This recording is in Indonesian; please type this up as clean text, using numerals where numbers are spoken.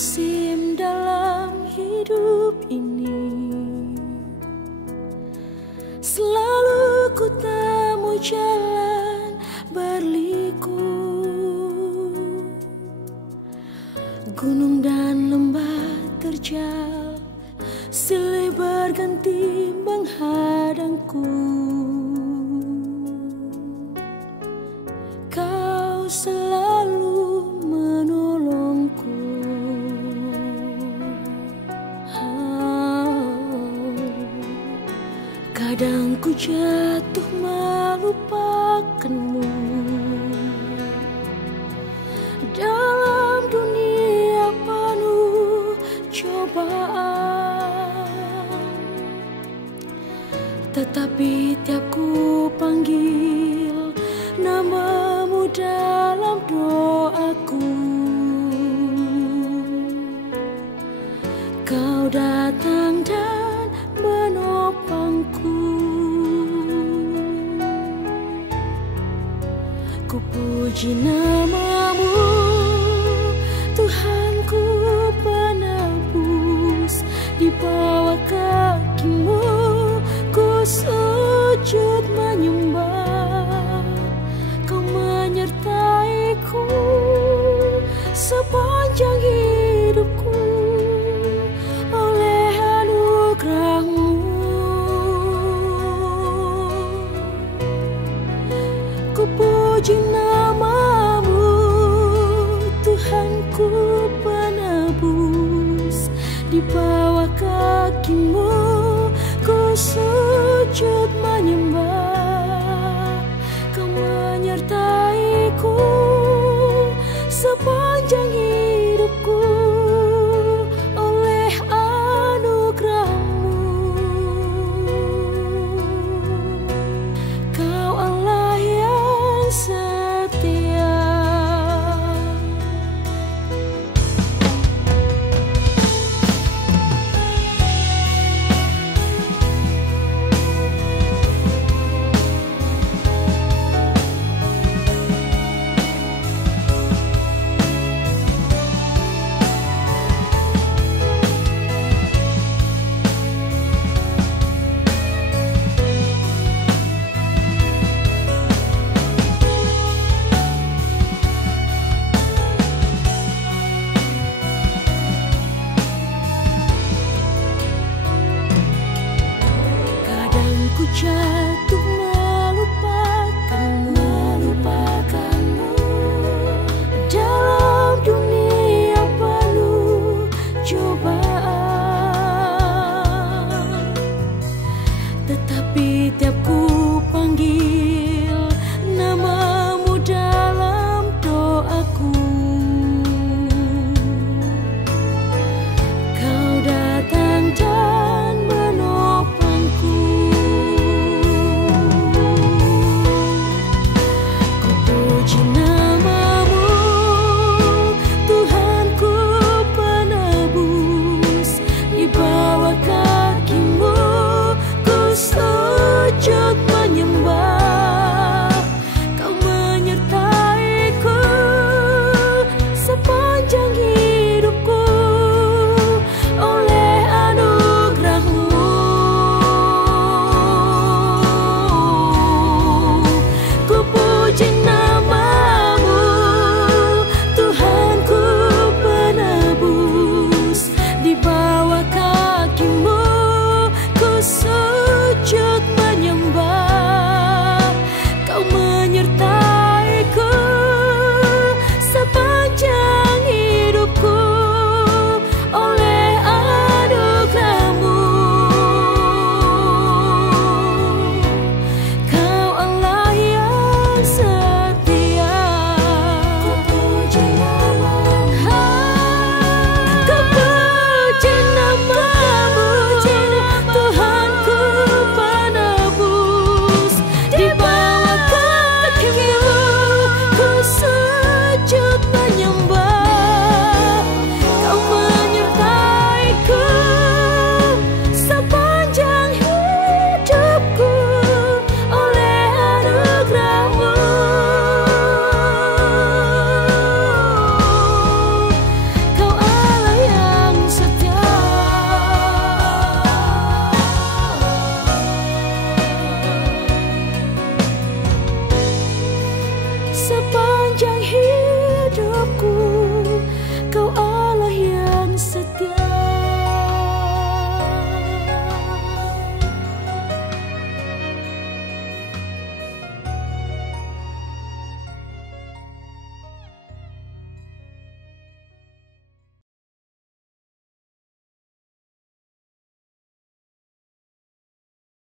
musim dalam hidup ini, selalu ku temui jalan berliku. Gunung dan lembah terjal, silih berganti menghadangku. Kau selalu menolongku. Kadang ku jatuh melupakanmu dalam dunia penuh cobaan, tetapi tiap ku panggil namamu dalam doaku, kau datang dan menopangku. Ku puji namamu, Tuhanku penebus. Di bawah kakimu ku sujud menyembah. Kau menyertaiku sepanjang hidupku oleh anugerah-Mu. Ku puji namamu, Tuhanku penebus. Di bawah kakimu ku sujud menyembah. Kau menyertaiku sepanjang hidupku oleh anugerah-Mu. Kau Allah yang setia. Ku jatuh melupakanmu dalam dunia penuh cobaan, tetapi tiap ku panggil namamu dalam doaku, kau datang dan menopangku. Sujud menyembah, kau menyertaiku sepanjang hidupku oleh anugerah-Mu. Ku puji namamu, Tuhanku penebus. Di bawah kakimu ku sujud menyembah. Kau menyertaiku sepanjang hidupku oleh anugerah-Mu. Kau Allah yang setia.